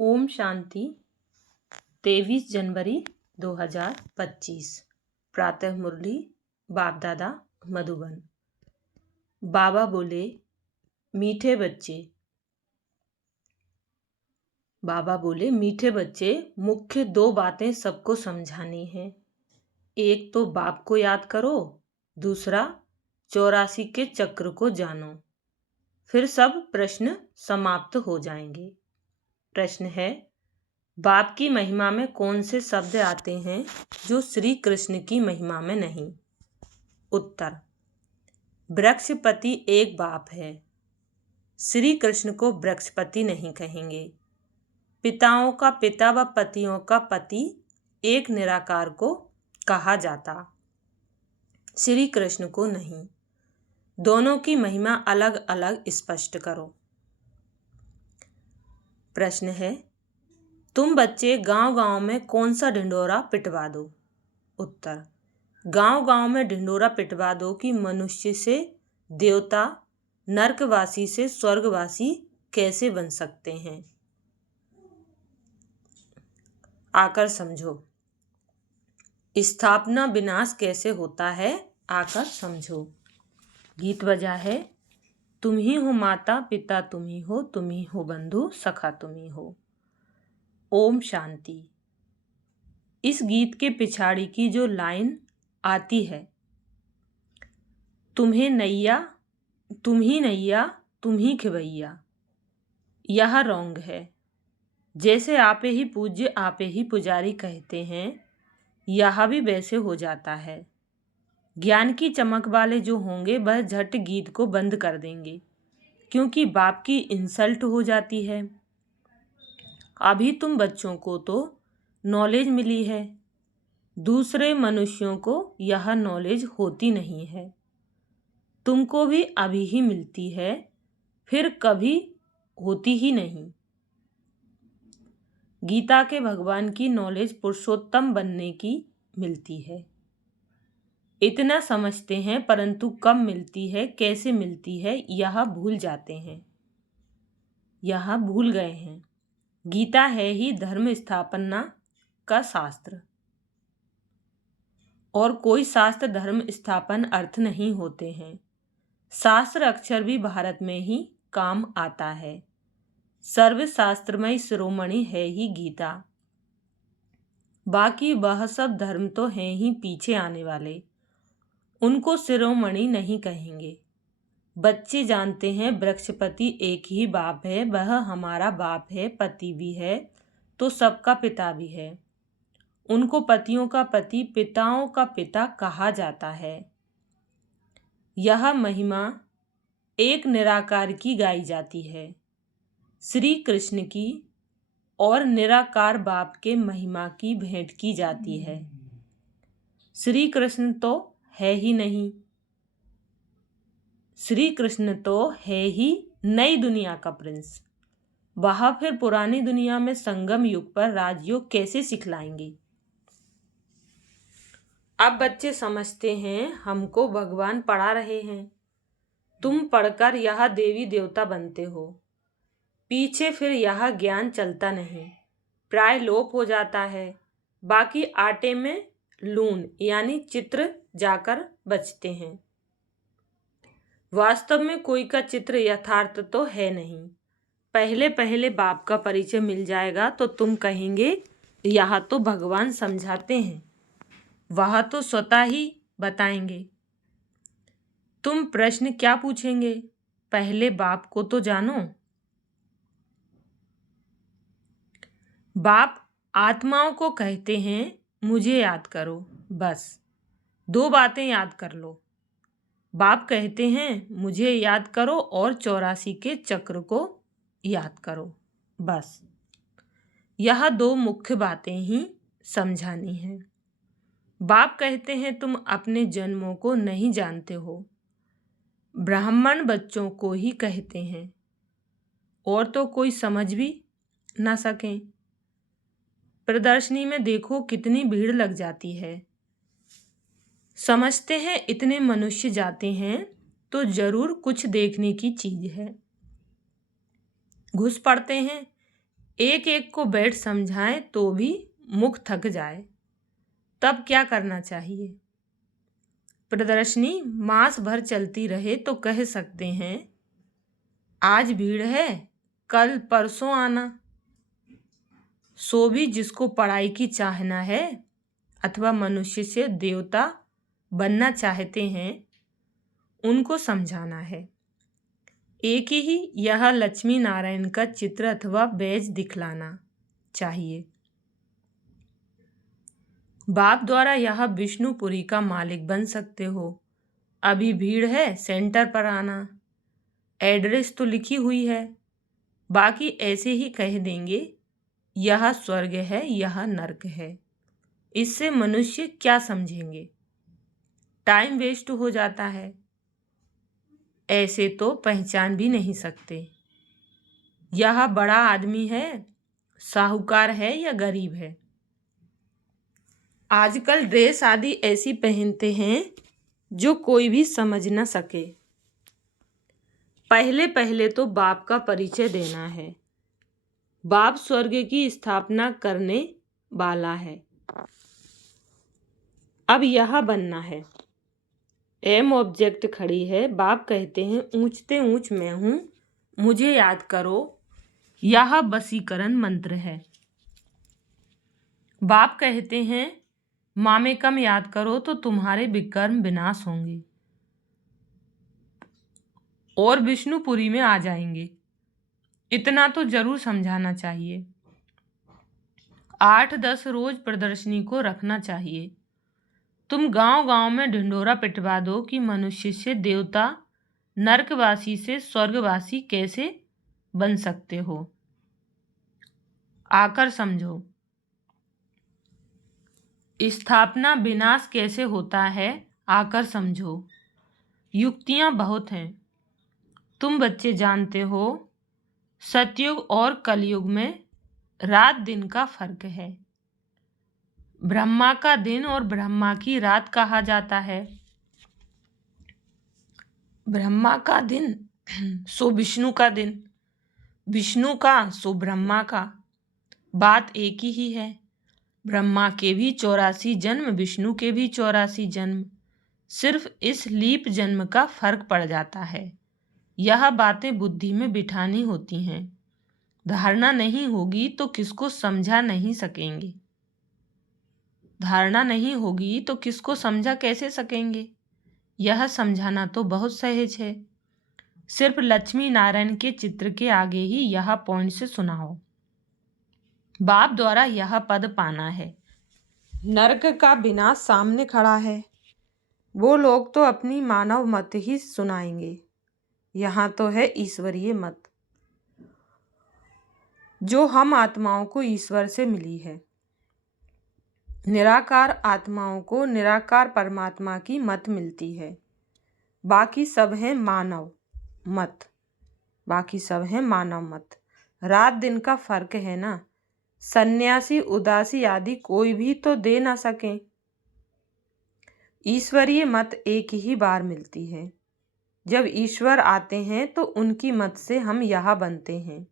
ओम शांति। 23 जनवरी 2025। प्रातः मुरली बाप दादा मधुबन। बाबा बोले, मीठे बच्चे। बाबा बोले, मीठे बच्चे, मुख्य दो बातें सबको समझानी है। एक तो बाप को याद करो, दूसरा 84 के चक्र को जानो, फिर सब प्रश्न समाप्त हो जाएंगे। प्रश्न है, बाप की महिमा में कौन से शब्द आते हैं जो श्री कृष्ण की महिमा में नहीं? उत्तर, वृक्षपति एक बाप है। श्री कृष्ण को वृक्षपति नहीं कहेंगे। पिताओं का पिता व पतियों का पति एक निराकार को कहा जाता, श्री कृष्ण को नहीं। दोनों की महिमा अलग अलग स्पष्ट करो। प्रश्न है, तुम बच्चे गांव-गांव में कौन सा ढिंढोरा पिटवा दो? उत्तर, गांव-गांव में ढिंढोरा पिटवा दो कि मनुष्य से देवता, नरकवासी से स्वर्गवासी कैसे बन सकते हैं। आकर समझो। स्थापना विनाश कैसे होता है, आकर समझो। गीत बजा है, तुम ही हो माता पिता, तुम ही हो बंधु सखा, तुम ही हो। ओम शांति। इस गीत के पिछाड़ी की जो लाइन आती है, तुम्हें नैया, तुम ही नैया, तुम ही खिवैया, यह रॉन्ग है। जैसे आपे ही पूज्य आपे ही पुजारी कहते हैं, यह भी वैसे हो जाता है। ज्ञान की चमक वाले जो होंगे वह झट गीत को बंद कर देंगे, क्योंकि बाप की इंसल्ट हो जाती है। अभी तुम बच्चों को तो नॉलेज मिली है, दूसरे मनुष्यों को यह नॉलेज होती नहीं है। तुमको भी अभी ही मिलती है, फिर कभी होती ही नहीं। गीता के भगवान की नॉलेज पुरुषोत्तम बनने की मिलती है। इतना समझते हैं, परंतु कब मिलती है, कैसे मिलती है, यह भूल जाते हैं, यह भूल गए हैं। गीता है ही धर्म स्थापना का शास्त्र, और कोई शास्त्र धर्म स्थापन अर्थ नहीं होते हैं। शास्त्र अक्षर भी भारत में ही काम आता है। सर्वशास्त्रमय शिरोमणि है ही गीता, बाकी वह सब धर्म तो हैं ही पीछे आने वाले, उनको शिरोमणि नहीं कहेंगे। बच्चे जानते हैं वृक्षपति एक ही बाप है, वह हमारा बाप है, पति भी है तो सबका पिता भी है। उनको पतियों का पति, पिताओं का पिता कहा जाता है। यह महिमा एक निराकार की गाई जाती है, श्री कृष्ण की, और निराकार बाप के महिमा की भेंट की जाती है। श्री कृष्ण तो है ही नहीं, श्री कृष्ण तो है ही नई दुनिया का प्रिंस। वह फिर पुरानी दुनिया में संगम युग पर राजयोग कैसे सिखलाएंगे? अब बच्चे समझते हैं हमको भगवान पढ़ा रहे हैं। तुम पढ़कर यह देवी देवता बनते हो, पीछे फिर यह ज्ञान चलता नहीं, प्राय लोप हो जाता है। बाकी आटे में लून यानी चित्र जाकर बचते हैं। वास्तव में कोई का चित्र यथार्थ तो है नहीं। पहले पहले बाप का परिचय मिल जाएगा तो तुम कहेंगे यह तो भगवान समझाते हैं, वह तो स्वतः ही बताएंगे। तुम प्रश्न क्या पूछेंगे? पहले बाप को तो जानो। बाप आत्माओं को कहते हैं मुझे याद करो, बस 2 बातें याद कर लो। बाप कहते हैं मुझे याद करो और 84 के चक्र को याद करो, बस यह 2 मुख्य बातें ही समझानी हैं। बाप कहते हैं तुम अपने जन्मों को नहीं जानते हो, ब्राह्मण बच्चों को ही कहते हैं, और तो कोई समझ भी ना सकें। प्रदर्शनी में देखो कितनी भीड़ लग जाती है। समझते हैं इतने मनुष्य जाते हैं तो जरूर कुछ देखने की चीज है। घुस पड़ते हैं, एक एक को बैठ समझाएं तो भी मुख थक जाए। तब क्या करना चाहिए? प्रदर्शनी मास भर चलती रहे तो कह सकते हैं, आज भीड़ है, कल परसों आना। सो भी जिसको पढ़ाई की चाहना है अथवा मनुष्य से देवता बनना चाहते हैं, उनको समझाना है। एक ही यह लक्ष्मी नारायण का चित्र अथवा बैज दिखलाना चाहिए। बाप द्वारा यह विष्णुपुरी का मालिक बन सकते हो। अभी भीड़ है, सेंटर पर आना। एड्रेस तो लिखी हुई है, बाकी ऐसे ही कह देंगे, यह स्वर्ग है, यह नर्क है। इससे मनुष्य क्या समझेंगे? टाइम वेस्ट हो जाता है। ऐसे तो पहचान भी नहीं सकते यह बड़ा आदमी है, साहूकार है या गरीब है। आजकल ड्रेस आदि ऐसी पहनते हैं जो कोई भी समझ न सके। पहले पहले तो बाप का परिचय देना है। बाप स्वर्ग की स्थापना करने वाला है। अब यह बनना है। एम ऑब्जेक्ट खड़ी है। बाप कहते हैं, ऊंचते ऊंच मैं हूं, मुझे याद करो। यह वशीकरण मंत्र है। बाप कहते हैं, मामे कम याद करो तो तुम्हारे विकर्म विनाश होंगे और विष्णुपुरी में आ जाएंगे। इतना तो जरूर समझाना चाहिए। 8-10 रोज प्रदर्शनी को रखना चाहिए। तुम गांव गांव में ढिंढोरा पिटवा दो कि मनुष्य से देवता, नरकवासी से स्वर्गवासी कैसे बन सकते हो। आकर समझो। स्थापना विनाश कैसे होता है, आकर समझो। युक्तियां बहुत हैं, तुम बच्चे जानते हो। सतयुग और कलयुग में रात दिन का फर्क है। ब्रह्मा का दिन और ब्रह्मा की रात कहा जाता है। ब्रह्मा का दिन सो विष्णु का दिन, विष्णु का सो ब्रह्मा का। बात एक ही है। ब्रह्मा के भी 84 जन्म, विष्णु के भी 84 जन्म। सिर्फ इस लीप जन्म का फर्क पड़ जाता है। यह बातें बुद्धि में बिठानी होती हैं। धारणा नहीं होगी तो किसको समझा नहीं सकेंगे। धारणा नहीं होगी तो किसको समझा कैसे सकेंगे। यह समझाना तो बहुत सहज है। सिर्फ लक्ष्मी नारायण के चित्र के आगे ही यह पॉइंट से सुनाओ। बाप द्वारा यह पद पाना है। नरक का विनाश सामने खड़ा है। वो लोग तो अपनी मानव मत ही सुनाएंगे। यहाँ तो है ईश्वरीय मत, जो हम आत्माओं को ईश्वर से मिली है। निराकार आत्माओं को निराकार परमात्मा की मत मिलती है। बाकी सब है मानव मत। बाकी सब है मानव मत। रात दिन का फर्क है ना। सन्यासी, उदासी आदि कोई भी तो दे ना सके। ईश्वरीय मत एक ही बार मिलती है। जब ईश्वर आते हैं तो उनकी मत से हम यहाँ बनते हैं।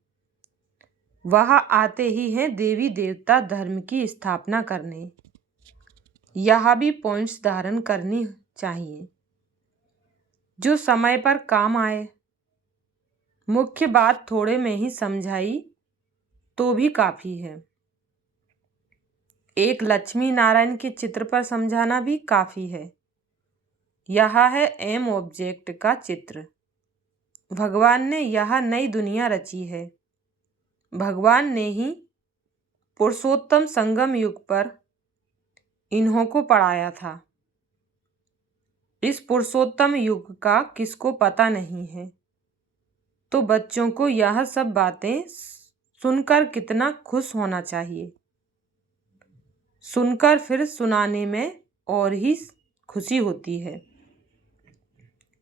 वह आते ही हैं देवी देवता धर्म की स्थापना करने। यह भी पॉइंट्स धारण करनी चाहिए जो समय पर काम आए। मुख्य बात थोड़े में ही समझाई तो भी काफी है। एक लक्ष्मी नारायण के चित्र पर समझाना भी काफी है। यह है एम ऑब्जेक्ट का चित्र। भगवान ने यह नई दुनिया रची है। भगवान ने ही पुरुषोत्तम संगम युग पर इन्हों को पढ़ाया था। इस पुरुषोत्तम युग का किसको पता नहीं है, तो बच्चों को यह सब बातें सुनकर कितना खुश होना चाहिए। सुनकर फिर सुनाने में और ही खुशी होती है।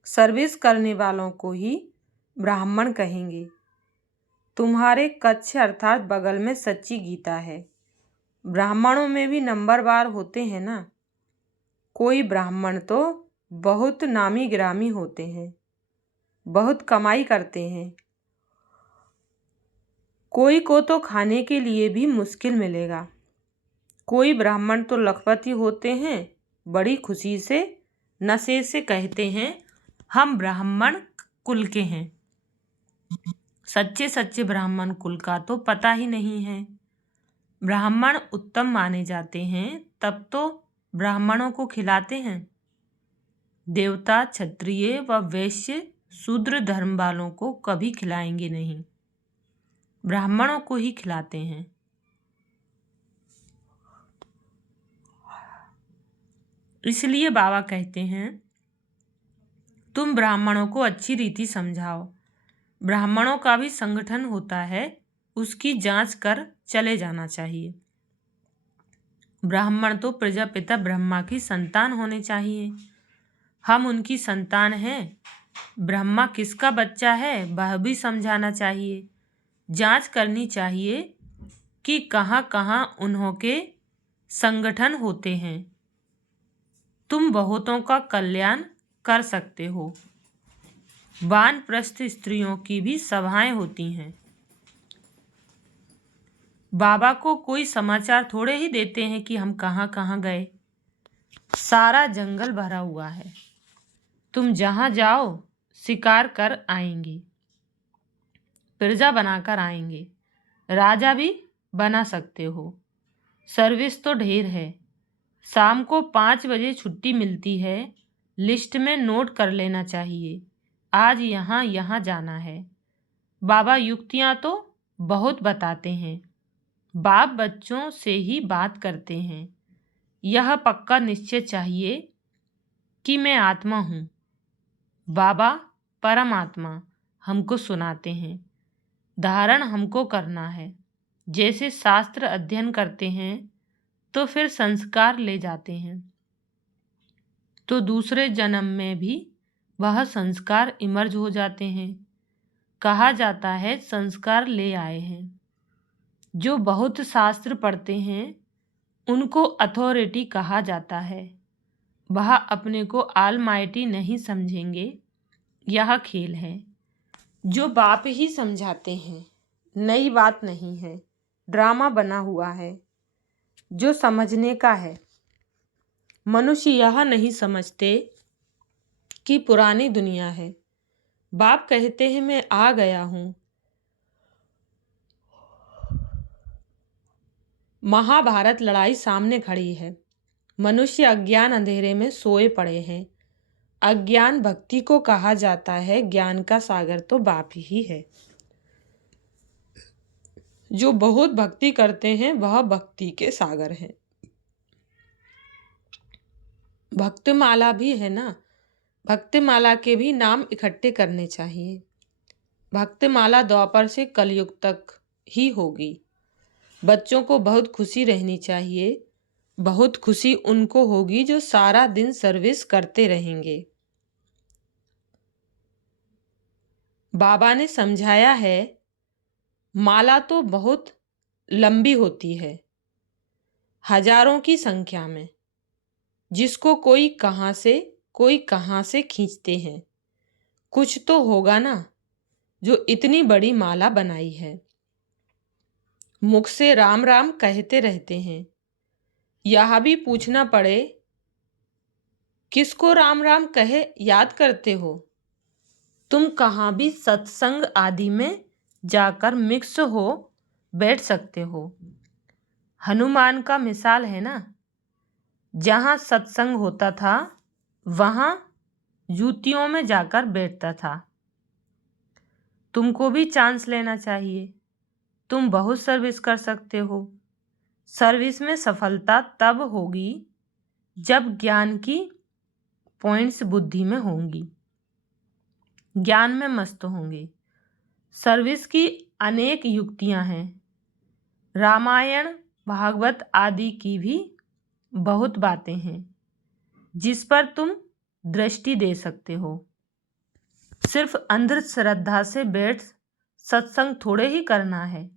सर्विस करने वालों को ही ब्राह्मण कहेंगे। तुम्हारे कच्छ अर्थात बगल में सच्ची गीता है। ब्राह्मणों में भी नंबरवार होते हैं ना। कोई ब्राह्मण तो बहुत नामी गिरामी होते हैं, बहुत कमाई करते हैं। कोई को तो खाने के लिए भी मुश्किल मिलेगा। कोई ब्राह्मण तो लखपति होते हैं, बड़ी खुशी से नशे से कहते हैं, हम ब्राह्मण कुल के हैं। सच्चे सच्चे ब्राह्मण कुल का तो पता ही नहीं है। ब्राह्मण उत्तम माने जाते हैं, तब तो ब्राह्मणों को खिलाते हैं। देवता, क्षत्रिय व वैश्य शूद्र धर्म वालों को कभी खिलाएंगे नहीं, ब्राह्मणों को ही खिलाते हैं। इसलिए बाबा कहते हैं, तुम ब्राह्मणों को अच्छी रीति समझाओ। ब्राह्मणों का भी संगठन होता है, उसकी जांच कर चले जाना चाहिए। ब्राह्मण तो प्रजापिता ब्रह्मा की संतान होने चाहिए, हम उनकी संतान हैं। ब्रह्मा किसका बच्चा है वह भी समझाना चाहिए। जांच करनी चाहिए कि कहाँ कहाँ उन्हों के संगठन होते हैं। तुम बहुतों का कल्याण कर सकते हो। वानप्रस्थ स्त्रियों की भी सभाएं होती हैं। बाबा को कोई समाचार थोड़े ही देते हैं कि हम कहाँ कहाँ गए। सारा जंगल भरा हुआ है, तुम जहाँ जाओ शिकार कर आएंगे, प्रजा बनाकर आएंगे, राजा भी बना सकते हो। सर्विस तो ढेर है। शाम को 5 बजे छुट्टी मिलती है, लिस्ट में नोट कर लेना चाहिए, आज यहाँ यहाँ जाना है। बाबा युक्तियाँ तो बहुत बताते हैं, बाप बच्चों से ही बात करते हैं। यह पक्का निश्चय चाहिए कि मैं आत्मा हूँ। बाबा परमात्मा हमको सुनाते हैं, धारण हमको करना है। जैसे शास्त्र अध्ययन करते हैं तो फिर संस्कार ले जाते हैं, तो दूसरे जन्म में भी वह संस्कार इमर्ज हो जाते हैं। कहा जाता है संस्कार ले आए हैं। जो बहुत शास्त्र पढ़ते हैं उनको अथॉरिटी कहा जाता है। वह अपने को ऑलमाइटी नहीं समझेंगे। यह खेल है जो बाप ही समझाते हैं, नई बात नहीं है, ड्रामा बना हुआ है जो समझने का है। मनुष्य यह नहीं समझते कि पुरानी दुनिया है। बाप कहते हैं मैं आ गया हूँ। महाभारत लड़ाई सामने खड़ी है। मनुष्य अज्ञान अंधेरे में सोए पड़े हैं। अज्ञान भक्ति को कहा जाता है। ज्ञान का सागर तो बाप ही है। जो बहुत भक्ति करते हैं वह भक्ति के सागर हैं। भक्तिमाला भी है ना, भक्तिमाला के भी नाम इकट्ठे करने चाहिए। भक्तिमाला द्वापर से कलयुग तक ही होगी। बच्चों को बहुत खुशी रहनी चाहिए। बहुत खुशी उनको होगी जो सारा दिन सर्विस करते रहेंगे। बाबा ने समझाया है, माला तो बहुत लंबी होती है, हजारों की संख्या में, जिसको कोई कहाँ से खींचते हैं। कुछ तो होगा ना जो इतनी बड़ी माला बनाई है। मुख से राम राम कहते रहते हैं। यह भी पूछना पड़े, किसको राम राम कहे याद करते हो? तुम कहाँ भी सत्संग आदि में जाकर मिक्स हो बैठ सकते हो। हनुमान का मिसाल है ना, जहाँ सत्संग होता था वहाँ जूतियों में जाकर बैठता था। तुमको भी चांस लेना चाहिए। तुम बहुत सर्विस कर सकते हो। सर्विस में सफलता तब होगी जब ज्ञान की पॉइंट्स बुद्धि में होंगी, ज्ञान में मस्त होंगे। सर्विस की अनेक युक्तियां हैं। रामायण भागवत आदि की भी बहुत बातें हैं जिस पर तुम दृष्टि दे सकते हो। सिर्फ अंधश्रद्धा से बैठ सत्संग थोड़े ही करना है।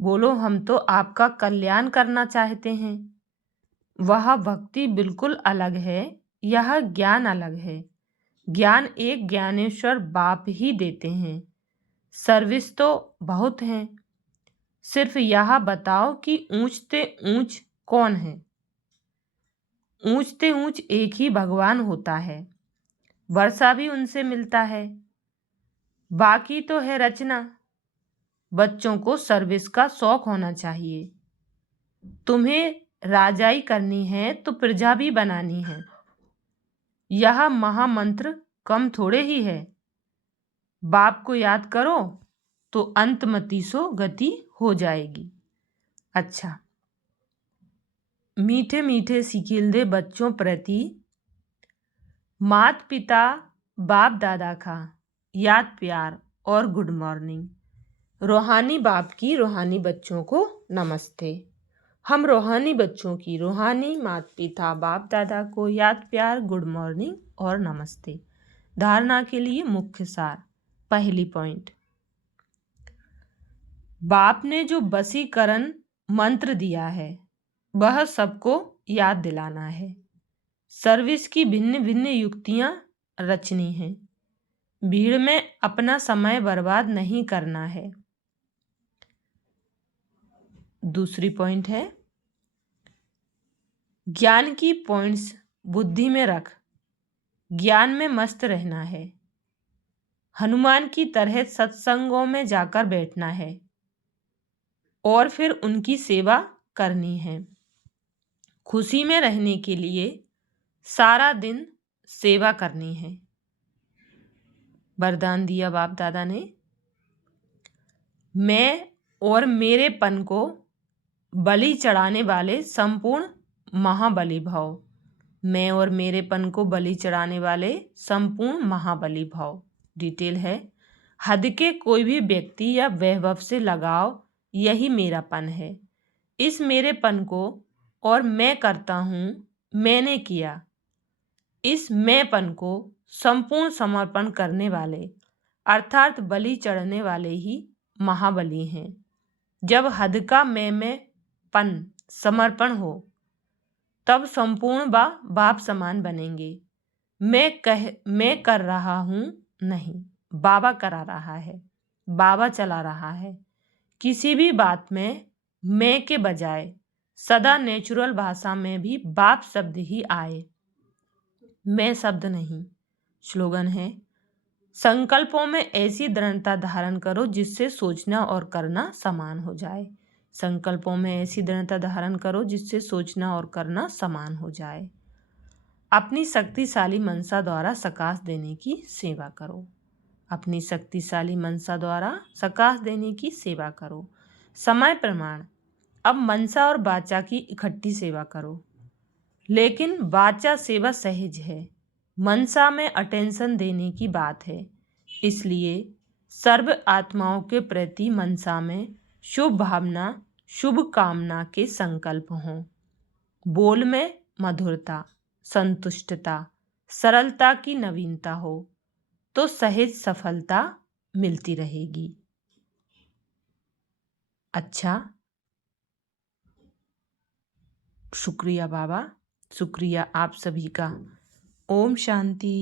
बोलो हम तो आपका कल्याण करना चाहते हैं। वह भक्ति बिल्कुल अलग है, यह ज्ञान अलग है। ज्ञान एक ज्ञानेश्वर बाप ही देते हैं। सर्विस तो बहुत हैं। सिर्फ यह बताओ कि ऊंचते ऊंच कौन है। ऊंचते ऊंच एक ही भगवान होता है, वर्षा भी उनसे मिलता है, बाकी तो है रचना। बच्चों को सर्विस का शौक होना चाहिए। तुम्हें राजाई करनी है तो प्रजा भी बनानी है। यह महामंत्र कम थोड़े ही है। बाप को याद करो तो अंतमति सो गति हो जाएगी। अच्छा, मीठे मीठे सिकिल बच्चों प्रति मात पिता बाप दादा का याद प्यार और गुड मॉर्निंग। रूहानी बाप की रूहानी बच्चों को नमस्ते। हम रूहानी बच्चों की रूहानी माता पिता बाप दादा को याद प्यार गुड मॉर्निंग और नमस्ते। धारणा के लिए मुख्य सार। पहली पॉइंट, बाप ने जो वशीकरण मंत्र दिया है वह सबको याद दिलाना है। सर्विस की भिन्न भिन्न युक्तियां रचनी हैं। भीड़ में अपना समय बर्बाद नहीं करना है। दूसरी पॉइंट है, ज्ञान की पॉइंट्स बुद्धि में रख, ज्ञान में मस्त रहना है। हनुमान की तरह सत्संगों में जाकर बैठना है और फिर उनकी सेवा करनी है। खुशी में रहने के लिए सारा दिन सेवा करनी है। वरदान दिया बाप दादा ने, मैं और मेरेपन को बलि चढ़ाने वाले संपूर्ण महाबली भव। मैं और मेरेपन को बलि चढ़ाने वाले संपूर्ण महाबली भव। डिटेल है, हद के कोई भी व्यक्ति या वैभव से लगाव यही मेरापन है। इस मेरेपन को और मैं करता हूँ, मैंने किया, इस मैंपन को संपूर्ण समर्पण करने वाले अर्थात बलि चढ़ने वाले ही महाबली हैं। जब हद का मैंपन समर्पण हो तब संपूर्ण बाप समान बनेंगे। मैं कर रहा हूँ नहीं, बाबा करा रहा है, बाबा चला रहा है। किसी भी बात में मैं के बजाय सदा नेचुरल भाषा में भी बाप शब्द ही आए, मैं शब्द नहीं। स्लोगन है, संकल्पों में ऐसी दृढ़ता धारण करो जिससे सोचना और करना समान हो जाए। संकल्पों में ऐसी दृढ़ता धारण करो जिससे सोचना और करना समान हो जाए। अपनी शक्तिशाली मनसा द्वारा सकाश देने की सेवा करो। अपनी शक्तिशाली मनसा द्वारा सकाश देने की सेवा करो। समय प्रमाण, अब मनसा और वाचा की इकट्ठी सेवा करो, लेकिन वाचा सेवा सहज है, मनसा में अटेंशन देने की बात है। इसलिए सर्व आत्माओं के प्रति मनसा में शुभ भावना शुभ कामना के संकल्प हों। बोल में मधुरता, संतुष्टता, सरलता की नवीनता हो तो सहज सफलता मिलती रहेगी। अच्छा, शुक्रिया बाबा, शुक्रिया आप सभी का। ओम शांति।